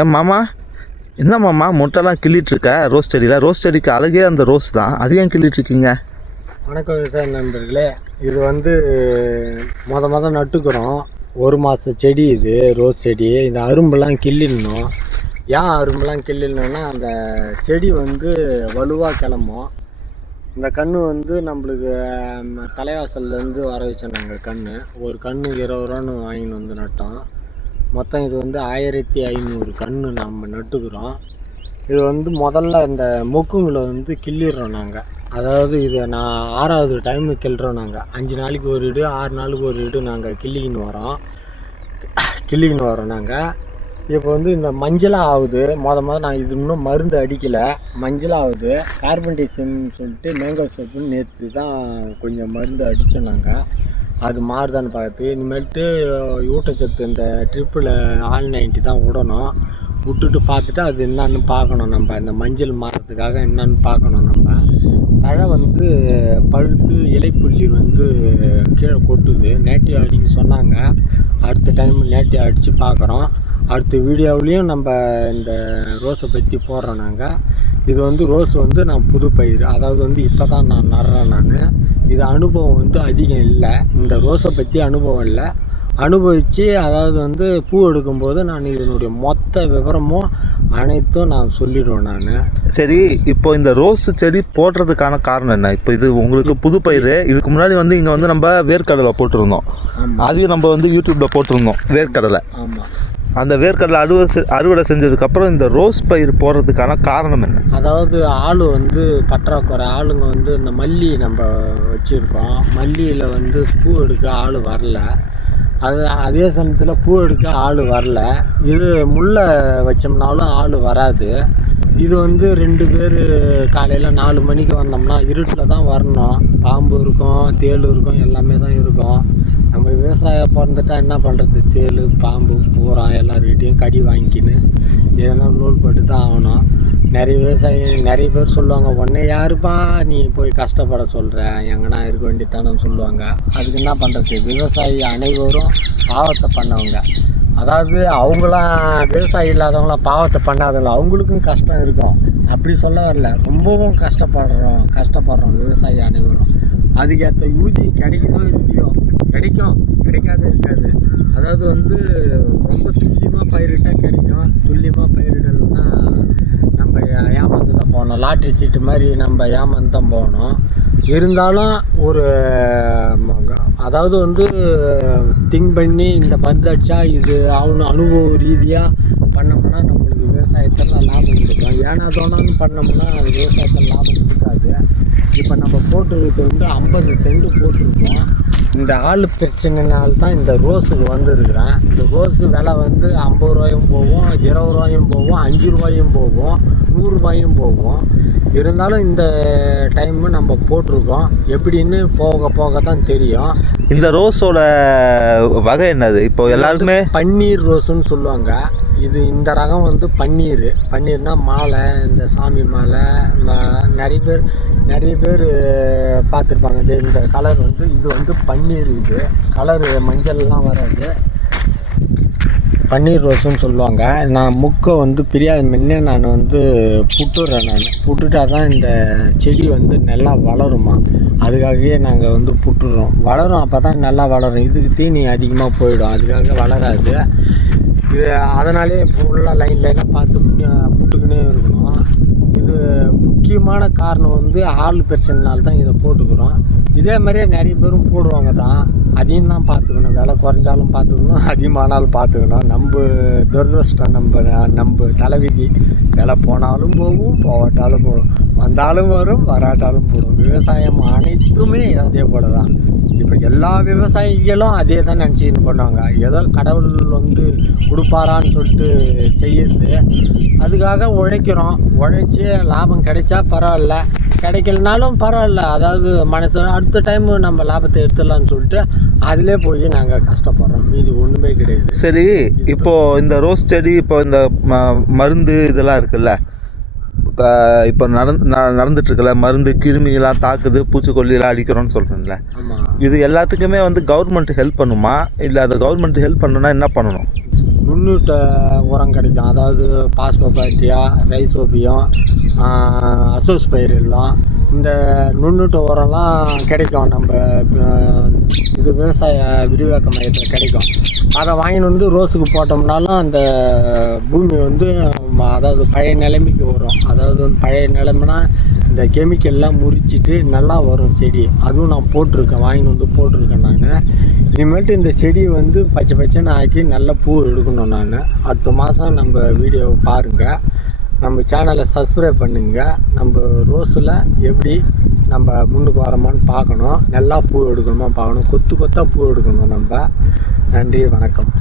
ஏன் மாமா, என்ன மாமா முட்டைலாம் கிள்ளிட்டுருக்க? ரோஸ் செடிக்கு அழகே அந்த ரோஸ் தான், அது ஏன் கிள்ளிட்டுருக்கீங்க? வணக்கம் விவசாய நண்பர்களே. இது மொத நட்டுக்கிறோம். 1 மாத செடி இது ரோஸ் செடி. இந்த அரும்பெல்லாம் கிள்ளிடணும். ஏன் அரும்பெல்லாம் கிள்ளிடணுன்னா அந்த செடி வலுவாக கிளம்பும். இந்த கன்று நம்மளுக்கு தலைவாசல்லேருந்து வர வச்சோம். ஒரு கன்று 20 ரூபான்னு வாங்கின்னு நட்டோம். மொத்தம் இது 1500 கன்று நம்ம நட்டுக்கிறோம். இது முதல்ல இந்த மொக்குங்களை கிள்ளிடுறோம் நாங்கள். அதாவது இதை நான் 6வது டைமு கிள்ளுறோம் நாங்கள். 5 நாளைக்கு ஒரு இடு, 6 நாளுக்கு ஒரு இடு நாங்கள் கிள்ளிக்கின்னு வரோம் நாங்கள். இப்போ இந்த மஞ்சளாக ஆகுது. நான் இது இன்னும் மருந்து அடிக்கலை, மஞ்சளாக ஆகுது. கார்பன் டைசியம்னு சொல்லிட்டு மேங்கோ சோப்புன்னு நேற்று தான் கொஞ்சம் மருந்து அடித்தோம் நாங்கள். அது மாறுதான்னு பார்த்து இனிமேல்ட்டு ஊட்டச்சத்து இந்த ட்ரிப்பில் ஆல்-90 தான் விடணும். விட்டுட்டு பார்த்துட்டு அது என்னன்னு பார்க்கணும். நம்ம இந்த மஞ்சள் மாறுறதுக்காக என்னன்னு பார்க்கணும். நம்ம தழை பழுத்து இலைப்புள்ளி கீழே கொட்டுது. நேட்டிவ் அடிக்க சொன்னாங்க. அடுத்த டைம் நேட்டிவ் அடித்து பார்க்குறோம். அடுத்த வீடியோவிலையும் நம்ம இந்த ரோஸை பற்றி போடுறோம் நாங்கள். இது ரோஸ் நான் புது பயிர், அதாவது இப்போ தான் நான் நடுறேன். நான் இது அனுபவம் அதிகம் இல்லை. இந்த ரோஸை பற்றி அனுபவம் இல்லை. அனுபவித்து அதாவது பூ எடுக்கும்போது நான் இதனுடைய மொத்த விவரமும் அனைத்தும் நான் சொல்லிடுவேன் நான். சரி, இப்போ இந்த ரோஸ் செடி போடுறதுக்கான காரணம் என்ன? இப்போ இது உங்களுக்கு புது பயிர். இதுக்கு முன்னாடி இங்கே நம்ம வேர்க்கடலை போட்டிருந்தோம். அதையும் நம்ம யூடியூப்பில் போட்டிருந்தோம் வேர்க்கடலை. ஆமாம். அந்த வேர்க்கடலை அறுவடை செஞ்சதுக்கப்புறம் இந்த ரோஸ் பயிர் போடுறதுக்கான காரணம் என்ன? அதாவது ஆள் பற்றாக்குறை. ஆளுங்க இந்த மல்லி நம்ம வச்சுருக்கோம். மல்லியில் பூ எடுக்க ஆள் வரல. அதே சமயத்தில் பூ எடுக்க ஆள் வரல. இது முல்லை வச்சோம்னாலும் ஆள் வராது. இது 2 பேர் காலையில் 4 மணிக்கு வந்தோம்னா இருட்டில் தான் வரணும். பாம்பு இருக்கும், தேள் இருக்கும், எல்லாமே தான் இருக்கும். நம்ம விவசாயம் பிறந்துட்டா என்ன பண்ணுறது? தேள், பாம்பு, பூரா எல்லாருக்கிட்டையும் கடி வாங்கிக்கின்னு எதனா லோல் பட்டு தான் ஆகணும். நிறைய பேர் சொல்லுவாங்க, உடனே யாருப்பா நீ போய் கஷ்டப்பட சொல்கிற, எங்கன்னா இருக்க வேண்டியதானு சொல்லுவாங்க. அதுக்கு என்ன பண்ணுறது? விவசாயி அனைவரும் பாவத்தை பண்ணவங்க. அதாவது அவங்களாம் விவசாயி இல்லாதவங்களாம் பாவத்தை பண்ணாதவங்கள, அவங்களுக்கும் கஷ்டம் இருக்கும். அப்படி சொல்ல வரல, ரொம்பவும் கஷ்டப்படுறோம் விவசாயி அனைவரும். அதுக்கேற்ற ஊதியம் கிடைக்குதோ இல்லையோ, கிடைக்காத இருக்காது. அதாவது ரொம்ப துல்லியமாக பயிரிட்டால் கிடைக்கும். துல்லியமாக பயிரிடலைன்னா நம்ம ஏமாந்து தான் போகணும். லாட்ரி சீட்டு மாதிரி நம்ம ஏமாந்து தான் போகணும். இருந்தாலும் அதாவது திங்க் பண்ணி இந்த மருந்து அடித்தா இது அனுபவ ரீதியாக பண்ணோம்னா நம்மளுக்கு விவசாயத்தில் லாபம் கொடுக்கும். ஏன்னா தோணான்னு பண்ணோம்னா அது விவசாயத்தில் லாபம் கொடுக்காது. இப்போ நம்ம போட்டுருக்கிறது 50 சென்ட் போட்டிருக்கோம். இந்த ஆள் பிரச்சனைனால்தான் இந்த ரோஸுக்கு இருக்கிறேன். இந்த ரோஸு விலை 50 ரூபாயும் போகும், 20 ரூபாயும் போகும், 5 ரூபாயும் போகும், 100 ரூபாயும் போகும். இருந்தாலும் இந்த டைமு நம்ம போட்டிருக்கோம். எப்படின்னு போக தான் தெரியும். இந்த ரோஸோட வகை என்னது? இப்போ எல்லாருக்குமே பன்னீர் ரோஸுன்னு சொல்லுவாங்க. இந்த ரகம் பன்னீர்னா மாலை, இந்த சாமி மாலை. நிறைய பேர் பார்த்துருப்பாங்க. இந்த கலர் இது பன்னீர். இது கலரு மஞ்சள்லாம் வராது. பன்னீர் ரோஸுன்னு சொல்லுவாங்க. நான் முக்கை பிரியாத முன்னே நான் புட்டுறேன். புட்டுட்டா தான் இந்த செடி நல்லா வளருமா. அதுக்காகவே நாங்கள் புட்டுறோம். வளரும், அப்போ தான் நல்லா வளரும். இதுக்கு தீனி அதிகமாக போயிடும், அதுக்காக வளராது இது. அதனாலே ஃபுல்லாக லைனாக பார்த்து புட்டுக்கினே இருக்கணும். இது முக்கியமான காரணம் ஆள் பிரச்சனைனால்தான் இதை போட்டுக்கிறோம். இதே மாதிரியே நிறைய பேரும் போடுவாங்க தான். அதையும் தான் பார்த்துக்கணும். விலை குறைஞ்சாலும் பார்த்துக்கணும், அதிகமானாலும் பார்த்துக்கணும். நம்ம துரதிருஷ்டம், நம்ம தலைவிதி. விலை போனாலும் போகும், போகட்டாலும் போகும், வந்தாலும் வரும், வராட்டாலும் போடும். விவசாயம் அனைத்துமே அதே போல தான். இப்போ எல்லா விவசாயிகளும் அதே தான் நினச்சின்னு பண்ணுவாங்க. ஏதோ கடவுள் கொடுப்பாரான்னு சொல்லிட்டு செய்யுது. அதுக்காக உழைக்கிறோம். உழைச்சி லாபம் கிடைச்சா பரவாயில்ல, கிடைக்கலனாலும் பரவாயில்ல. அதாவது மனசு அடுத்த டைமு நம்ம லாபத்தை எடுத்துடலான்னு சொல்லிட்டு அதிலே போய் நாங்கள் கஷ்டப்படுறோம். மீதி ஒன்றுமே கிடையாது. சரி, இப்போது இந்த ரோஸ் செடி, இப்போ இந்த மருந்து இதெல்லாம் இருக்குல்ல, இப்போ நடந்துட்டுருக்கல மருந்து, கிருமிகளாம் தாக்குது, பூச்சிக்கொல்லியெல்லாம் அடிக்கிறோன்னு சொல்கிறேன்ல, இது எல்லாத்துக்குமே கவர்மெண்ட் ஹெல்ப் பண்ணுமா? இல்லை அது கவர்மெண்ட் ஹெல்ப் பண்ணணுன்னா என்ன பண்ணணும்? நுண்ணூட்ட உரம் கிடைக்கும். அதாவது பாஸ்போபாக்டீரியா, ரைசோபியம், அசோஸ்பைரில்லாம் இந்த நுண்ணூட்ட உரம்லாம் கிடைக்கும். நம்ம இது விவசாய விரிவாக்க மையத்தில் கிடைக்கும். அதை வாங்கின்னு வந்து ரோஸுக்கு போட்டோம்னாலும் அந்த பூமி வந்து அதாவது பழைய நிலைமைக்கு வரும். அதாவது வந்து பழைய நிலைமைனா இந்த கெமிக்கல்லாம் முறிச்சிட்டு நல்லா வரும் செடி. அதுவும் நான் போட்டிருக்கேன், வாங்கின்னு வந்து போட்டிருக்கேன் நான். இனிமேல்ட்டு இந்த செடியை வந்து பச்சை பச்சைன்னு ஆக்கி நல்லா பூ எடுக்கணும். நான் அடுத்த மாதம் நம்ம வீடியோவை பாருங்கள், நம்ம சேனலை சப்ஸ்கிரைப் பண்ணுங்கள். நம்ம ரோஸில் எப்படி நம்ம முன்னுக்கு வரோமான்னு பார்க்கணும், நல்லா பூ எடுக்கணுமா பார்க்கணும், கொத்து கொத்தாக பூ எடுக்கணும் நம்ம. நன்றி, வணக்கம்.